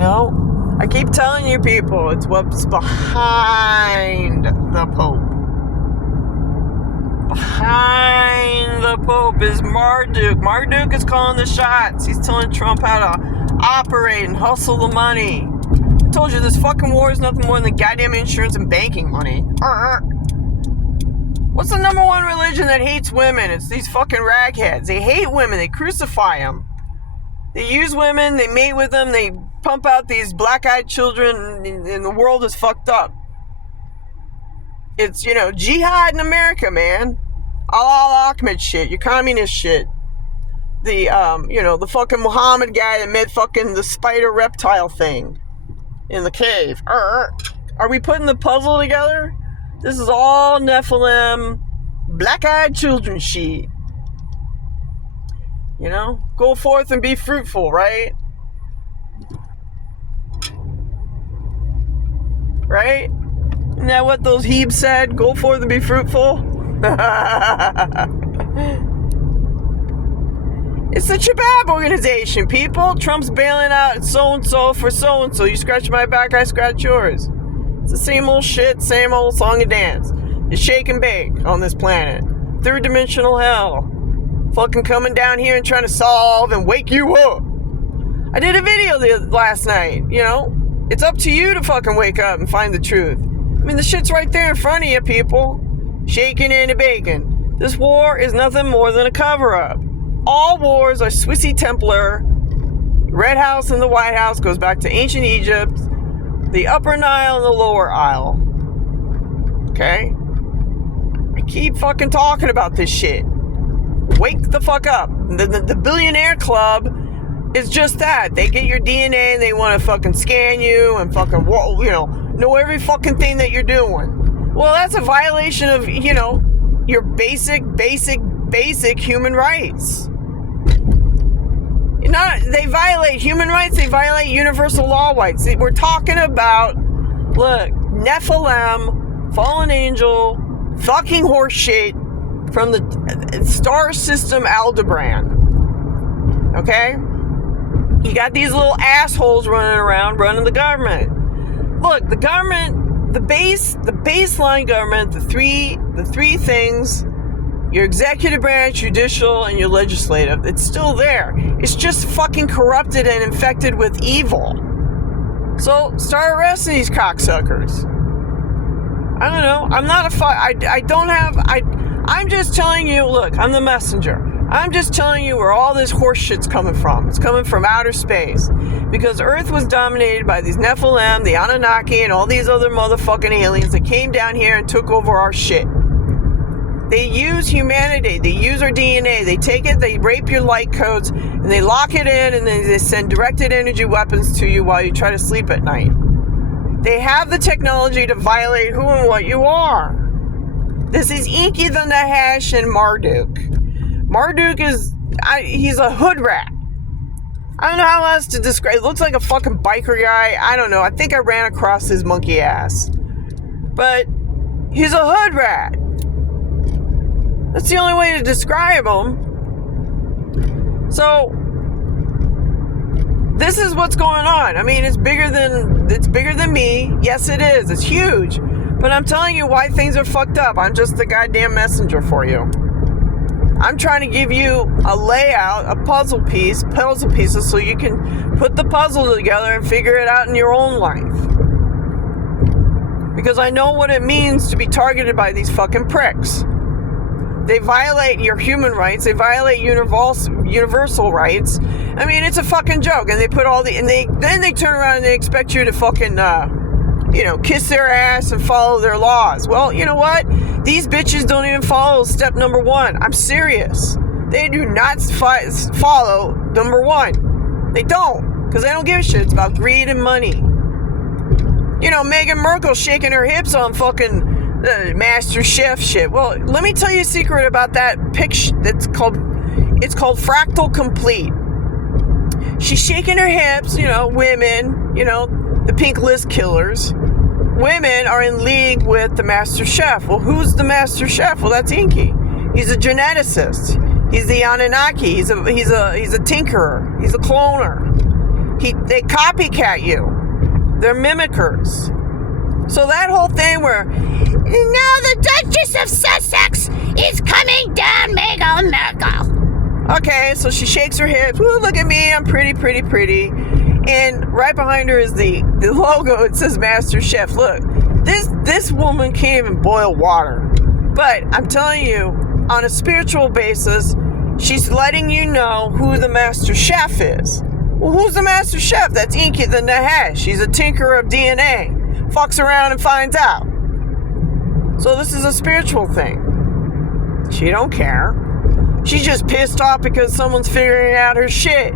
know? I keep telling you people, it's what's behind the Pope. Behind the Pope is Marduk. Marduk is calling the shots. He's telling Trump how to operate and hustle the money. I told you this fucking war is nothing more than goddamn insurance and banking money. What's the number one religion that hates women? It's these fucking ragheads. They hate women. They crucify them. They use women. They mate with them. They pump out these black-eyed children, and the world is fucked up. It's, jihad in America, man. Allah Ahmed shit. Your communist shit. The, the fucking Muhammad guy that made fucking the spider reptile thing in the cave. Are we putting the puzzle together? This is all Nephilim, black-eyed children shit. Go forth and be fruitful, right? Right? Isn't that what those Hebes said? Go forth and be fruitful? It's the Chabab organization, people. Trump's bailing out so-and-so for so-and-so. You scratch my back, I scratch yours. It's the same old shit, same old song and dance. It's shake and bake on this planet. Third dimensional hell. Fucking coming down here and trying to solve and wake you up. I did a video last night, It's up to you to fucking wake up and find the truth. I mean, the shit's right there in front of you, people. Shaking and baking. This war is nothing more than a cover-up. All wars are Swissy Templar. Red House and the White House goes back to ancient Egypt. The Upper Nile and the Lower Isle. Okay? I keep fucking talking about this shit. Wake the fuck up. The billionaire club is just that. They get your DNA and they want to fucking scan you and fucking, know every fucking thing that you're doing. Well, that's a violation of, your basic human rights. They violate human rights. They violate universal law rights. We're talking about, look, Nephilim, fallen angel, fucking horse shit from the star system Aldebaran. Okay? You got these little assholes running around running the government. Look, the government, the baseline government, the three things, your executive branch, judicial, and your legislative, it's still there. It's just fucking corrupted and infected with evil. So start arresting these cocksuckers. I don't know. I'm not I'm just telling you, look, I'm the messenger. I'm just telling you where all this horse shit's coming from. It's coming from outer space. Because Earth was dominated by these Nephilim, the Anunnaki, and all these other motherfucking aliens that came down here and took over our shit. They use humanity. They use our DNA. They take it, they rape your light codes, and they lock it in, and then they send directed energy weapons to you while you try to sleep at night. They have the technology to violate who and what you are. This is Inky the Nahash and Marduk. Marduk he's a hood rat. I don't know how else to describe. It looks like a fucking biker guy. I don't know. I think I ran across his monkey ass. But he's a hood rat. That's the only way to describe him. So this is what's going on. I mean, it's bigger than me. Yes, it is. It's huge. But I'm telling you why things are fucked up. I'm just the goddamn messenger for you. I'm trying to give you a layout, a puzzle pieces, so you can put the puzzle together and figure it out in your own life. Because I know what it means to be targeted by these fucking pricks. They violate your human rights. They violate universal rights. I mean, it's a fucking joke. And they put then they turn around and they expect you to fucking, kiss their ass and follow their laws. Well, you know what? These bitches don't even follow step number 1. I'm serious. They do not follow number 1. They don't. Because they don't give a shit. It's about greed and money. Meghan Markle shaking her hips on fucking Master Chef shit. Well, let me tell you a secret about that picture. It's called Fractal Complete. She's shaking her hips, women, the pink list killers. Women are in league with the Master Chef. Well, who's the Master Chef? Well, that's Inky. He's a geneticist. He's the Anunnaki. He's a tinkerer. He's a cloner. They copycat you. They're mimickers. So that whole thing where, now the Duchess of Sussex is coming down, Meghan Markle. Okay, so she shakes her hips. Ooh, look at me, I'm pretty, pretty, pretty. And right behind her is the logo. It says Master Chef. Look, this woman can't even boil water. But I'm telling you, on a spiritual basis, she's letting you know who the Master Chef is. Well, who's the Master Chef? That's Inky the Nahesh. She's a tinker of DNA. Fucks around and finds out. So this is a spiritual thing. She don't care. She's just pissed off because someone's figuring out her shit.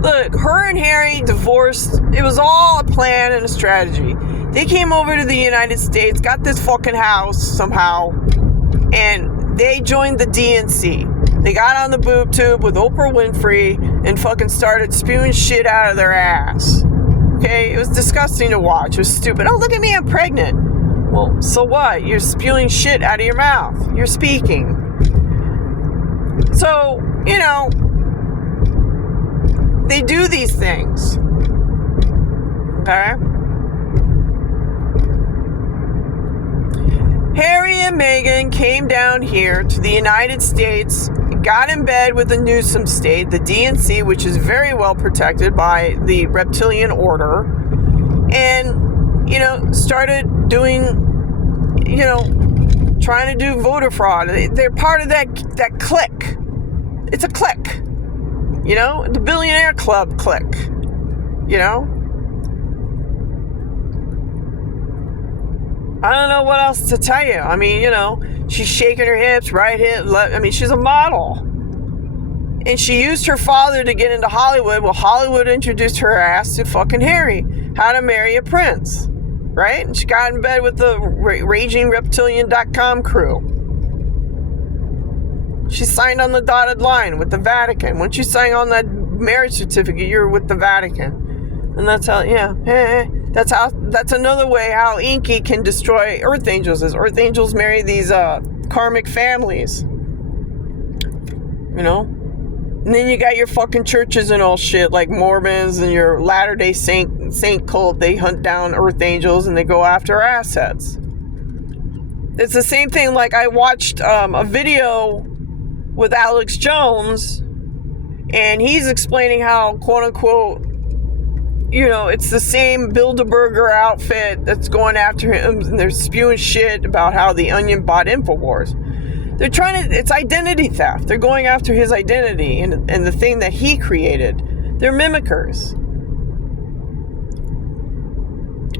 Look, her and Harry divorced. It was all a plan and a strategy. They came over to the United States, got this fucking house somehow, and they joined the DNC. They got on the boob tube with Oprah Winfrey and fucking started spewing shit out of their ass. Okay? It was disgusting to watch. It was stupid. Oh, look at me, I'm pregnant. Well, so what? You're spewing shit out of your mouth. You're speaking. So, you know, they do these things. Okay? Harry and Meghan came down here to the United States, got in bed with the Newsom state, the DNC, which is very well protected by the reptilian order, and, you know, started doing, you know, trying to do voter fraud. They're part of that clique. It's a clique. You know, the billionaire club clique. You know? I don't know what else to tell you. I mean, you know, she's shaking her hips, right hip, left. I mean, she's a model. And she used her father to get into Hollywood. Well, Hollywood introduced her ass to fucking Harry. How to marry a prince. Right? And she got in bed with the RagingReptilian.com crew. She signed on the dotted line with the Vatican. Once you sign on that marriage certificate, you're with the Vatican. And that's how, yeah. That's another way how Inky can destroy Earth Angels is Earth Angels marry these karmic families. You know? And then you got your fucking churches and all shit, like Mormons and your Latter-day Saint cult. They hunt down Earth Angels and they go after assets. It's the same thing, like I watched a video with Alex Jones, and he's explaining how, quote-unquote, you know, it's the same Bilderberger outfit that's going after him, and they're spewing shit about how the Onion bought InfoWars. They're trying to, it's identity theft. They're going after his identity and the thing that he created. They're mimickers.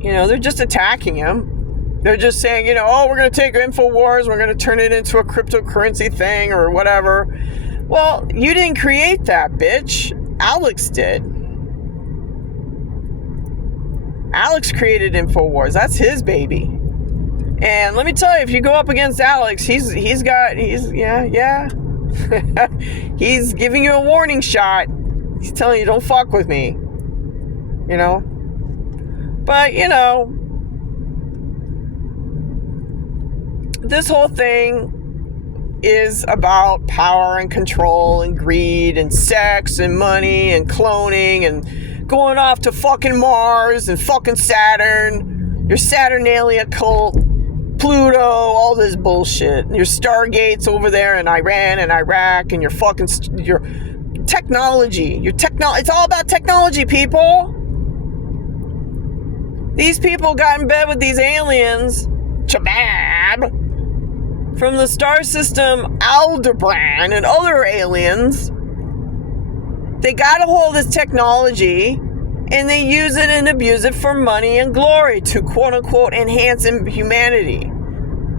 You know, they're just attacking him. They're just saying, you know, oh, we're going to take InfoWars, we're going to turn it into a cryptocurrency thing or whatever. Well, you didn't create that, bitch. Alex did. Alex created InfoWars. That's his baby. And let me tell you, if you go up against Alex, he's he's giving you a warning shot. He's telling you, don't fuck with me. You know? But, you know, this whole thing is about power and control and greed and sex and money and cloning and going off to fucking Mars and fucking Saturn, your Saturnalia cult, Pluto, all this bullshit, your Stargates over there in Iran and Iraq, and your fucking your technology, it's all about technology, people. These people got in bed with these aliens, chabab, from the star system Aldebaran and other aliens. They got a hold of this technology and they use it and abuse it for money and glory to quote-unquote enhance humanity.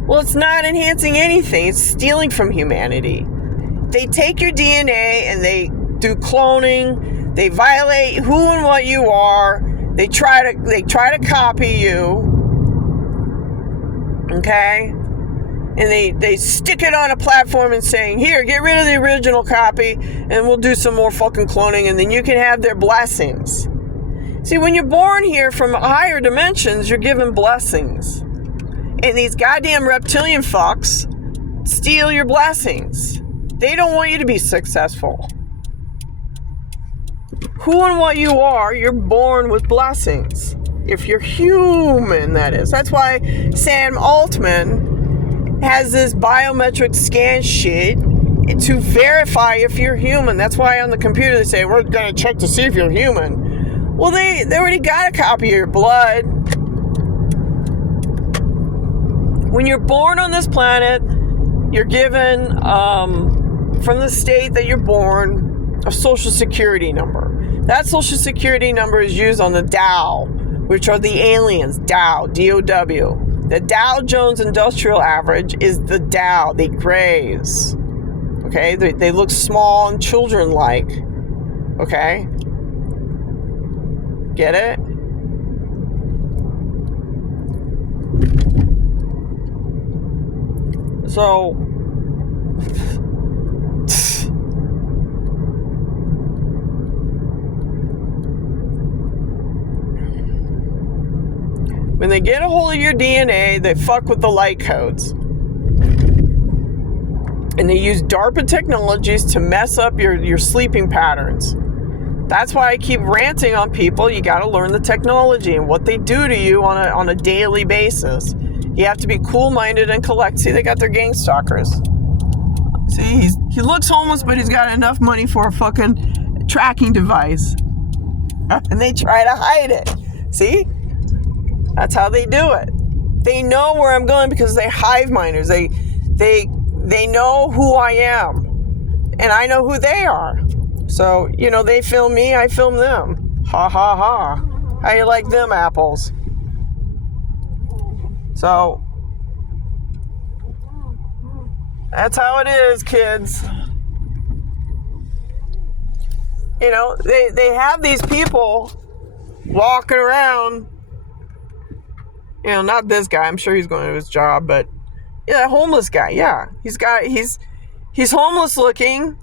Well, it's not enhancing anything. It's stealing from humanity. They take your DNA and they do cloning. They violate who and what you are. They try to copy you. Okay? And they stick it on a platform and saying, here, get rid of the original copy and we'll do some more fucking cloning and then you can have their blessings. See, when you're born here from higher dimensions, you're given blessings. And these goddamn reptilian fucks steal your blessings. They don't want you to be successful. who and what you are, you're born with blessings. If you're human, that is. That's why Sam Altman has this biometric scan shit to verify if you're human. That's why on the computer they say, we're going to check to see if you're human. Well, they already got a copy of your blood. When you're born on this planet, you're given, from the state that you're born, a social security number. That social security number is used on the Dow, which are the aliens, Dow, D-O-W. The Dow Jones Industrial Average is the Dow, the grays. Okay, they look small and children-like. Okay? Get it? So, when they get a hold of your DNA, they fuck with the light codes. And they use DARPA technologies to mess up your sleeping patterns. That's why I keep ranting on people. You got to learn the technology and what they do to you on a daily basis. You have to be cool-minded and collect. See, they got their gang stalkers. See, he looks homeless, but he's got enough money for a fucking tracking device. And they try to hide it. See? That's how they do it. They know where I'm going because they hive minders. They know who I am. And I know who they are. So, they film me, I film them. Ha ha ha. How you like them apples? So, that's how it is, kids. They have these people walking around. Not this guy. I'm sure he's going to his job, but that homeless guy. Yeah, he's homeless looking,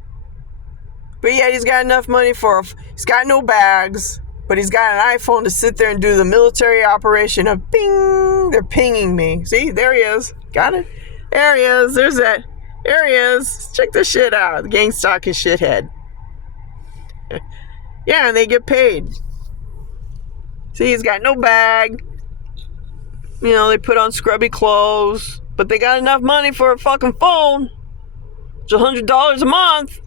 but yet he's got enough money he's got no bags, but he's got an iPhone to sit there and do the military operation of ping. They're pinging me. See, there he is. Got it? There he is. There's that. There he is. Check this shit out. The gang stalking shithead. Yeah, and they get paid. See, he's got no bag. They put on scrubby clothes, but they got enough money for a fucking phone. It's $100 a month.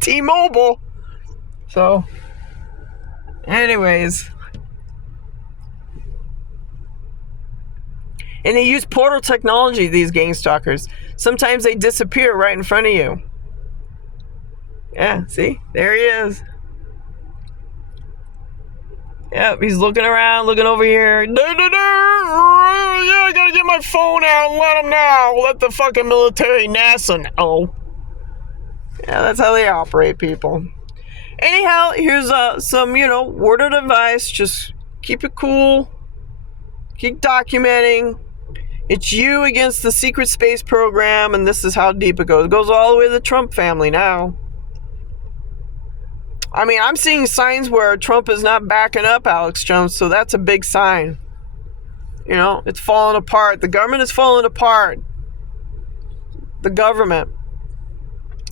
T-Mobile. So, anyways. And they use portal technology, these gang stalkers. Sometimes they disappear right in front of you. Yeah, see? There he is. Yep, he's looking around, looking over here. Yeah, I gotta get my phone out and let him know. Let the fucking military NASA know. Yeah, that's how they operate, people. Anyhow, here's some, word of advice. Just keep it cool. Keep documenting. It's you against the secret space program, and this is how deep it goes. It goes all the way to the Trump family now. I mean, I'm seeing signs where Trump is not backing up Alex Jones, so that's a big sign. It's falling apart. The government is falling apart. The government.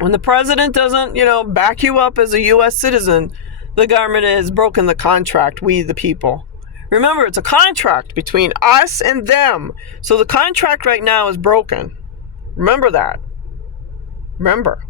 When the president doesn't, back you up as a U.S. citizen, the government has broken the contract, we the people. Remember, it's a contract between us and them. So the contract right now is broken. Remember that. Remember.